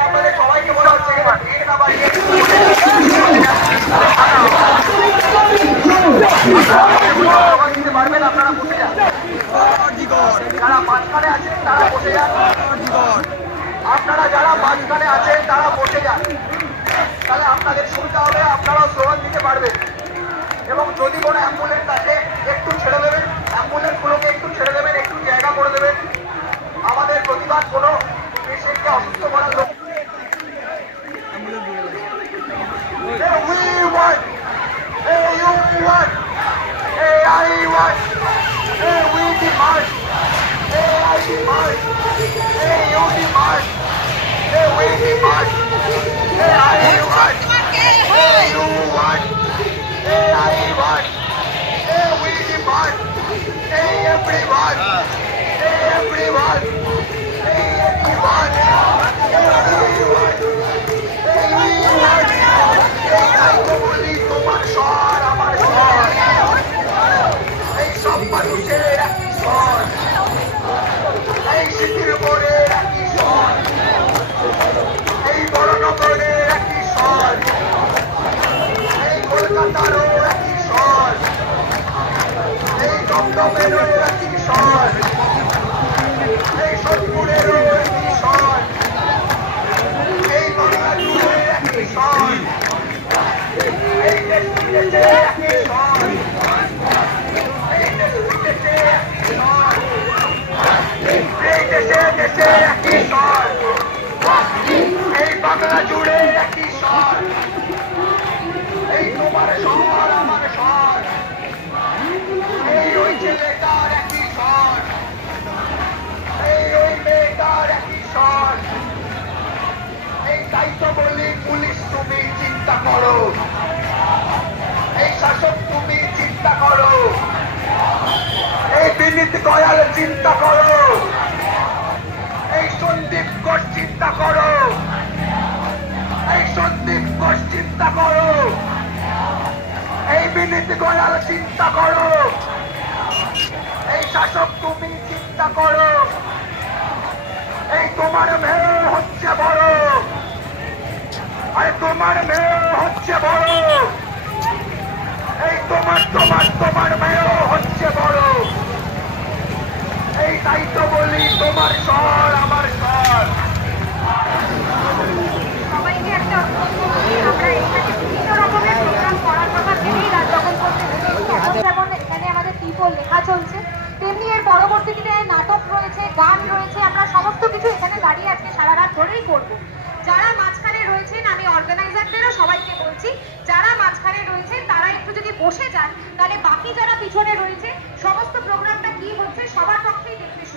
আপনাদের সবাইকে বলা হচ্ছে ভিড় না বাড়িয়ে দিতে পারবেন, আপনারা বসে যান। যারা মাঝখানে আছেন তারা বসে যান। আপনারা যারা মাঝখানে আছেন তারা বসে যান, তাহলে আপনাদের সুবিধা হবে, আপনারাও স্লোগান দিতে পারবেন। এবং যদি কোনো অ্যাম্বুলেন্স আছে একটু ছেড়ে দেবেন, অ্যাম্বুলেন্স গুলোকে একটু ছেড়ে দেবেন, একটু জায়গা করে দেবেন। আমাদের প্রতিবাদ কোনো পেশেন্টকে অসুস্থ করার লোক। তোমার স্বর আমার স্বর, এই সব মানুষের একই স্বর, এই সিটির মোড়ের একই স্বর, এই বড়নগরের একই স্বর, এই কলকাতারও একই স্বর, এই দমদমেরও একই স্বর, এই সোদপুরেরও একই স্বর, এই বাংলাদেশের একই স্বর, এই দেশে একই স্বর, এই দেশে একই স্বর, এই দেশে একই স্বর, এই বাংলা জুড়ে একই স্বর, এই তোমার স্বর আমার স্বর, এই ওই ছেলেটার একই স্বর, এই ওই মেয়েটার একই স্বর। এই তাই তো বলি পুলিশ তুমি চিন্তা করো, এই শাসক তুমি চিন্তা করো, এই বিনীত গোয়াল চিন্তা করো, এই সন্দীপ ঘোষ চিন্তা করো, এই সন্দীপ ঘোষ চিন্তা করো, এই বিনীত গোয়াল চিন্তা করো, এই শাসক তুমি চিন্তা করো। এই তোমার মেয়ে হচ্ছে বড়, আরে তোমার মেয়ে হচ্ছে বড়, এই তোমার মেয়ে হচ্ছে বড়। এই তাই তো বলি তোমার স্বর আমার স্বর। সবাইকে একটা আমরা এখানে বিভিন্ন রকমের প্রোগ্রাম করার কথা ভেবেই রাত যখন করতে যেমন এখানে আমাদের ত্রিপল লেখা চলছে, তেমনি এর পরবর্তীতে নাটক রয়েছে, গান রয়েছে, আমরা সমস্ত কিছু এখানে দাঁড়িয়ে আজকে সারা রাত ধরেই করবো। যারা মাঝখানে রয়েছেন আমি অর্গানাইজারদেরও সবাইকে বলছি, যারা মাঝখানে রয়েছেন তারা একটু যদি বসে যান তাহলে বাকি যারা পিছনে রয়েছে সমস্ত প্রোগ্রামটা কি হচ্ছে সবার পক্ষে